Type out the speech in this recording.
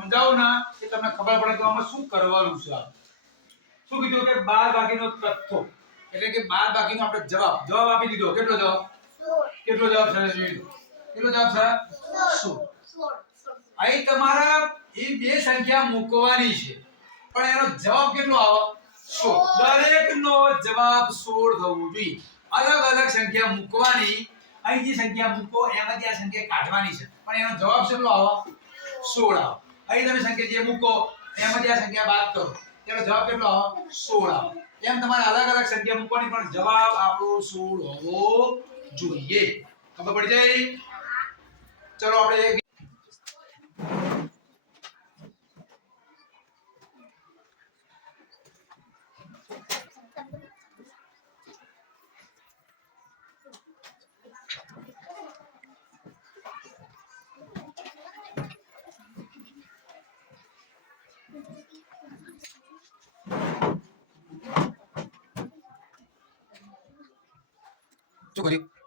સમજાવું ને કે તમને ખબર પડે કે આમાં શું કરવાનું છે. શું કીધું કે 12 બાકીનો તથ્થો એટલે કે 12 બાકીનો આપણે જવાબ આપી દીધો. કેટલો જવાબ? 16. કેટલો જવાબ છે? કેટલો જવાબ છે? 16. અહીં તમારા એ બે સંખ્યા મૂકવાની છે પણ એનો જવાબ કેટલો આવે? 16. દરેકનો જવાબ 16 થવો જોઈએ. અલગ અલગ સંખ્યા મૂકવાની. અહીં જે સંખ્યા મૂકો એમાંથી આ સંખ્યા કાઢવાની છે પણ એનો જવાબ કેટલો આવે? 16 આવે. અહીં તમે સંખ્યા જે મૂકો એમાંથી આ સંખ્યા બાદ કરો તેનો જવાબ કેટલો આવે? 16 આવે. એમ તમારે અલગ અલગ સંખ્યા મૂકવાની પણ જવાબ આપણો 16 હોવો જોઈએ. ખબર પડી જાય? ચલો આપણે શું કર્યું?